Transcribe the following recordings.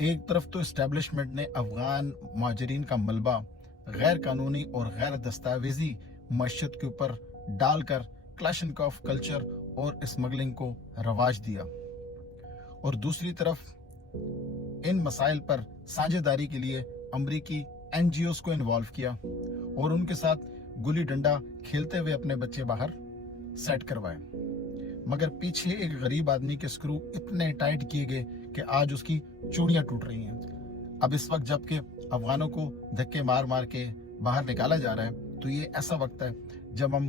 एक तरफ तो इस्टेब्लिशमेंट ने अफगान महाजरीन का मलबा गैर कानूनी और गैर दस्तावेजी मशत के ऊपर डालकर क्लाशनकॉफ कल्चर और स्मगलिंग को रवाज दिया, और दूसरी तरफ इन मसाइल पर साझेदारी के लिए अमरीकी एनजीओज को इन्वॉल्व किया और उनके साथ गुली डंडा खेलते हुए अपने बच्चे बाहर सेट करवाए। मगर पीछे एक गरीब आदमी के स्क्रू इतने टाइट किए गए कि आज उसकी चूड़ियां टूट रही हैं। अब इस वक्त जबकि अफगानों को धक्के मार मार के बाहर निकाला जा रहा है, तो ये ऐसा वक्त है जब हम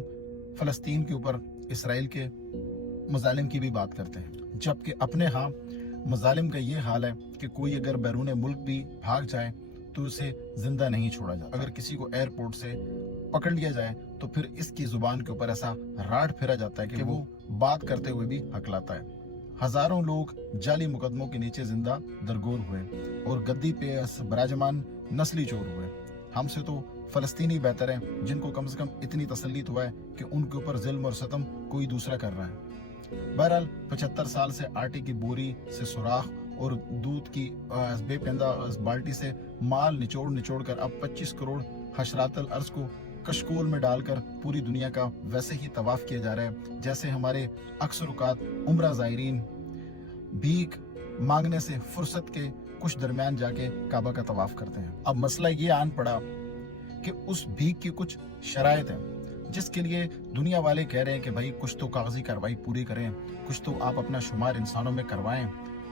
फलस्तीन के ऊपर इसराइल के मजालिम की भी बात करते हैं, जबकि अपने यहाँ मजालिम का ये हाल है कि कोई अगर बैरून मुल्क भी भाग जाए तो उसे जिंदा नहीं छोड़ा जाता। अगर किसी को एयरपोर्ट से पकड़ लिया जाए तो फिर इसकी जुबान के ऊपर ऐसा राड फेरा जाता है कि वो बात करते हुए भी हकलाता है। हजारों लोग जाली मुकदमों के नीचे जिंदा दरगोर हुए और गद्दी पे बराजमान नस्ली चोर हुए। हमसे तो फलस्तीनी बेहतर है जिनको कम से कम इतनी तसल्ली तो है कि उनके ऊपर जुल्म और सितम कोई दूसरा कर रहा है। बहरहाल 75 साल से आटे की बोरी से सुराख और दूध की बेपेंदा बाल्टी से माल निचोड़ निचोड़ कर अब 25 करोड़ हशरातल अर्ज को कशकोल में डालकर पूरी दुनिया का वैसे ही तवाफ किया जा रहा है जैसे हमारे अक्सर औकात उम्रा ज़ायरीन भीख मांगने से फुर्सत के कुछ दरमियान जाके काबा का तवाफ करते हैं। अब मसला ये आन पड़ा कि उस भीख की कुछ शराइत है जिसके लिए दुनिया वाले कह रहे हैं कि भाई कुछ तो कागजी कार्रवाई पूरी करें, कुछ तो आप अपना शुमार इंसानों में करवाएं,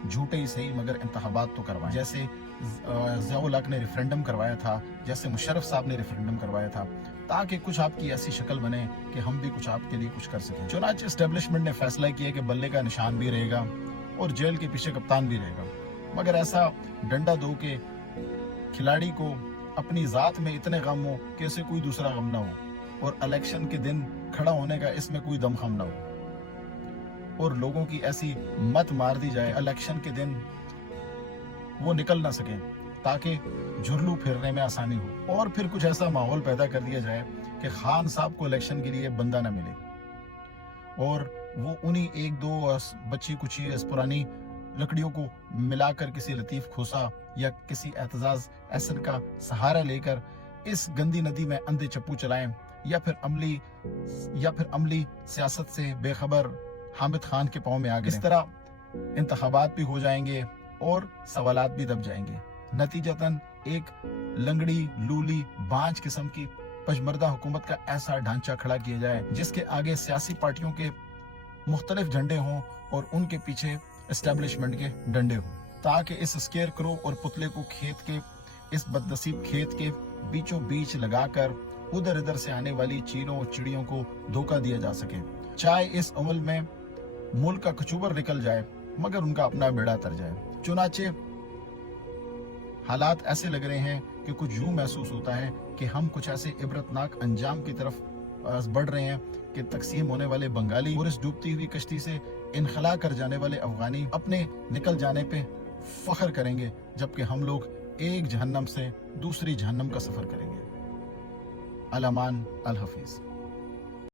झूठे ही सही मगर इंतखाबात तो करवाएं। जैसे ज़िया-उल हक ने रेफरेंडम करवाया था, जैसे मुशर्रफ साहब ने रेफरेंडम करवाया था, ताकि कुछ आपकी ऐसी शक्ल बने कि हम भी कुछ आपके लिए कुछ कर सकें। चुनांचे एस्टेब्लिशमेंट ने फैसला किया कि बल्ले का निशान भी रहेगा और जेल के पीछे कप्तान भी रहेगा, मगर ऐसा डंडा दो के खिलाड़ी को अपनी जात में इतने गम हो कि इसे कोई दूसरा गम ना हो और इलेक्शन के दिन खड़ा होने का इसमें कोई दमखम ना हो और लोगों की ऐसी मत मार दी जाए इलेक्शन के दिन वो निकल ना सके ताकि झुरलू फिरने में आसानी हो, और फिर कुछ ऐसा माहौल पैदा कर दिया जाए कि खान साहब को इलेक्शन के लिए बंदा ना मिले और वो उन्हीं एक दो बच्ची कुछ पुरानी लकड़ियों को मिलाकर किसी लतीफ खोसा या किसी एतजाज एहसन का सहारा लेकर इस गंदी नदी में अंधे चप्पू चलाएं, या फिर अमली सियासत से बेखबर हामिद खान के पांव में आ गए। इस तरह इंतखाबात भी हो जाएंगे और सवालात भी दब जाएंगे। नतीजतन एक लंगड़ी लूली बांझ किस्म की पशमर्दा हुकूमत का ऐसा ढांचा खड़ा किया जाए जिसके आगे सियासी पार्टियों के मुख्तलिफ झंडे हों और उनके पीछे एस्टेब्लिशमेंट के डंडे हों, ताकि इस स्केयर क्रो और पुतले को खेत के इस बदनसीब खेत के बीचों बीच लगाकर उधर इधर से आने वाली चीलों और चिड़ियों को धोखा दिया जा सके। चाहे इस अमल में मुल्क का कचूबर निकल जाए मगर उनका अपना बेड़ा तर जाए। चुनाचे हालात ऐसे लग रहे हैं कि कुछ यूं महसूस होता है कि हम कुछ ऐसे इबरतनाक अंजाम की तरफ बढ़ रहे हैं कि तकसीम होने वाले बंगाली और इस डूबती हुई कश्ती से इनखला कर जाने वाले अफगानी अपने निकल जाने पे फख्र करेंगे, जबकि हम लोग एक जहन्नम से दूसरी जहन्नम का सफर करेंगे। अल अमान, अल हफीज।